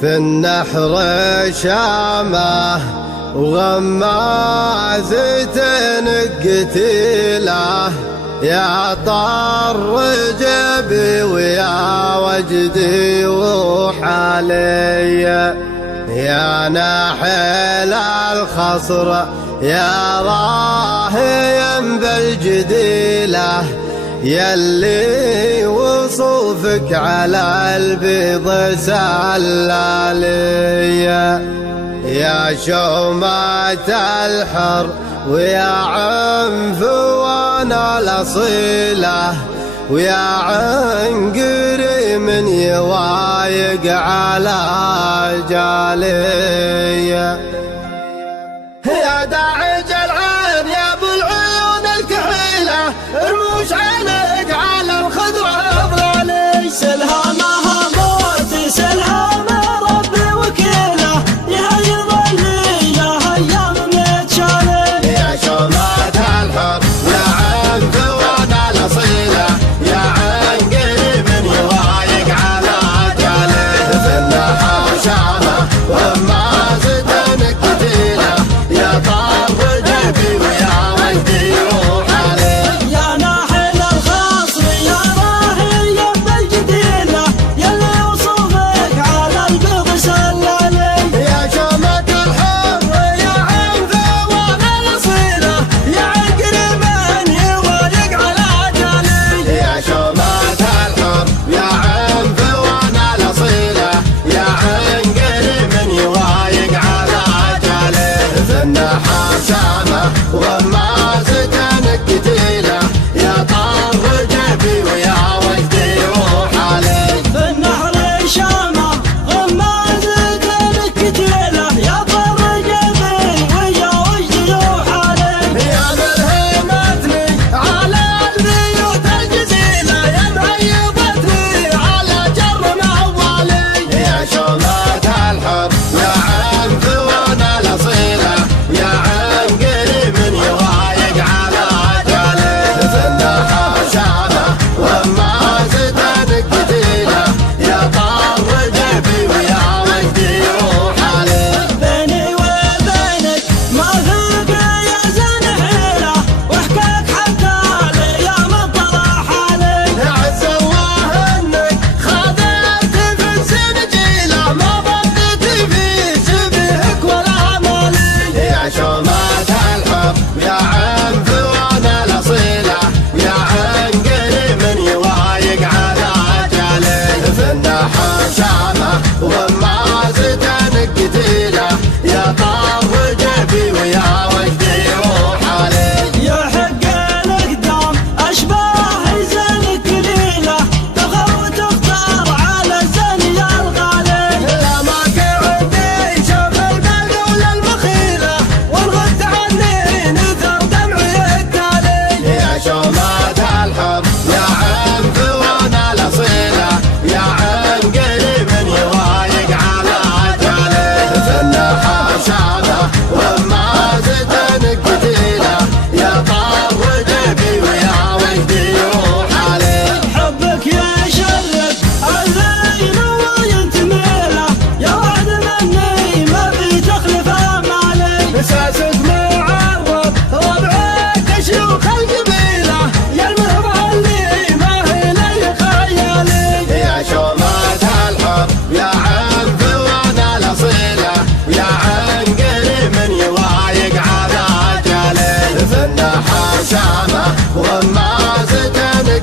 في النحر شامه وغمازة قتيله يا طر جبي ويا وجدي وحالي يا ناحل الخصر يا راهيا بالجديله يلي وصوفك على البيض سلالي يا شومة الحر ويا عنفوان الأصيلة ويا عنقري من يوايق على جالي يا داعج العين يا ابو العيون الكحيلة رموش عينك على الخضرة افضلي سلهامها موتي سلهامها ربي وكيله يهيض الليله ايام متشالي يا شومة الحر يا عنفوان الأصيلة يا عنقري من يوايق على جالي في النحر شامه وغمازة قتيله يا طر جبي ويا وجدي وحالي يا ناحل الخصر يا راهي بالجديله يلي وصوفك على البيض سلالي يا شومة الحر يا عنفوان الأصيلة يا عقري من يوايق على جالي يا شومة الحر يا عنفوان الأصيلة يا عنقري من يوايق على جالي في النحر شامه وغمازة قتيله يا طر جبي ويا وجدي وحالي في النحر شامه غمازة الكتيله يا طر جبي ويا وجدي وحالي يا ملهمتني على البيوت الجزيلة يا مهيبتني على جر موالي يا شومة الحر يا عنفوان الأصيلة يا عنقري من يوايق على جالي في النحر شامه وغمازة قتيله يا طر جبي ويا وجدي وحالي بيني وبينك ما فيك يا زين حيله واحكاك حتى الايام الطرح علي عز الله انك خذلت في السنجيله ما ضبطت في شبهك ولا مالي يا شومة الحر يا عنفوان الأصيلة يا عنقري من يوايق على جالي في النحر شامه وغمازة قتيله يا طر جبي ويا وجدي وحالي يا حق الاقدام اشباه زين كليله تغر وتختار على الزين يا الغالي لا ما عندي شوف البلد المخيلة والغد عني نثر دمعي التالي يا شومة الحر يا عنفوان الأصيلة يا عنقري من يوايق على جالي في النحر شامه وغمازة قتيله يا طر جبي ويا وجدي وحالي حبك يشرف الليل وينتميله يا وعد مني ما بتخلف امالي مساسك معرض ربعك شيوخ القبيلة يا المهبة اللي ما هي لي خيالي يا شومة الحر يا عنفوان الأصيلة يا عنقري من يوايق على جالي في النحر شامه وغمازة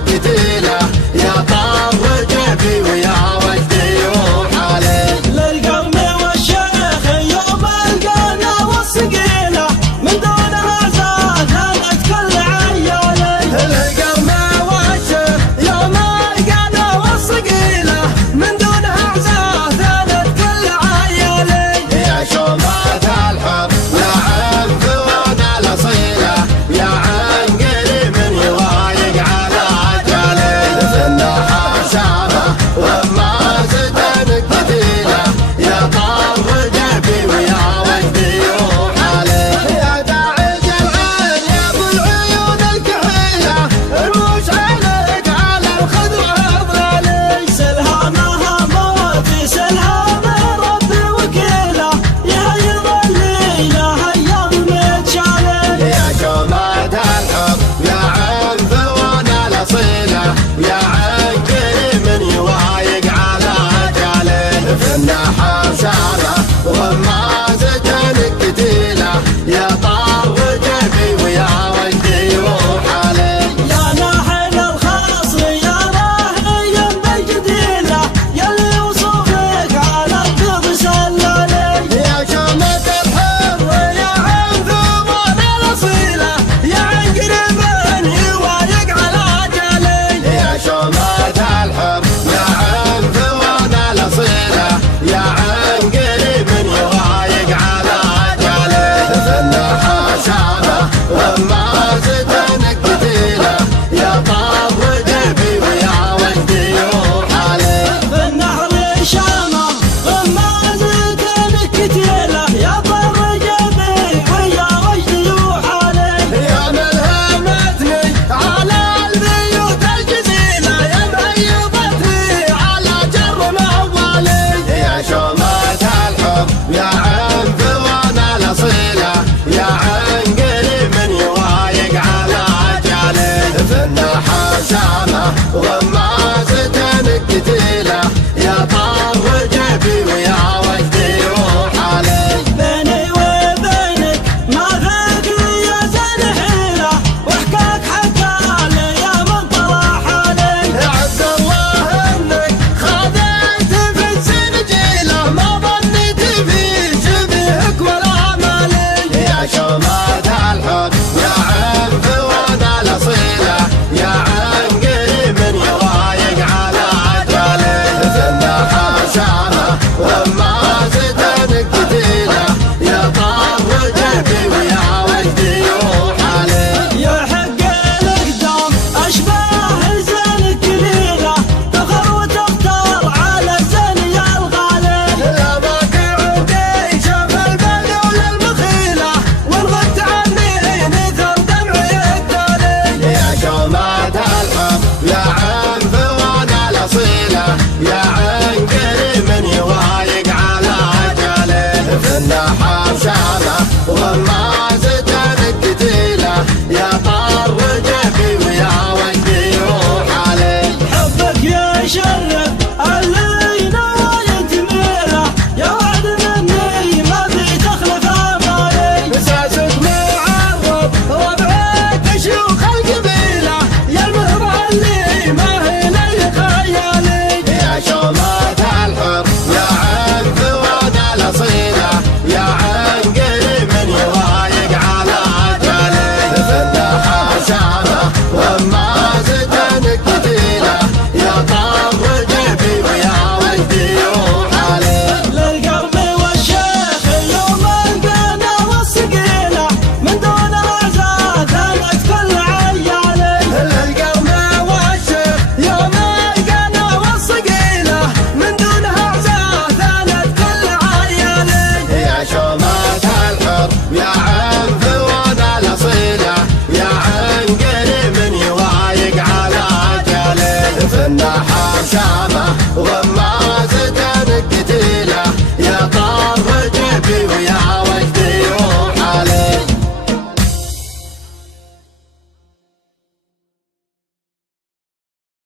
قتيله يا طر جبي ويا وجدي وحالي للقرن والشيخ يوم القنا والثقيله من دونها زادت كل عيالي القرن والشيخ يوم القنا والصقيلة من دونها عزاه ثالث كل عيالي يا شومة الحر يا عنفوان الأصيلة يا عنقري النحاس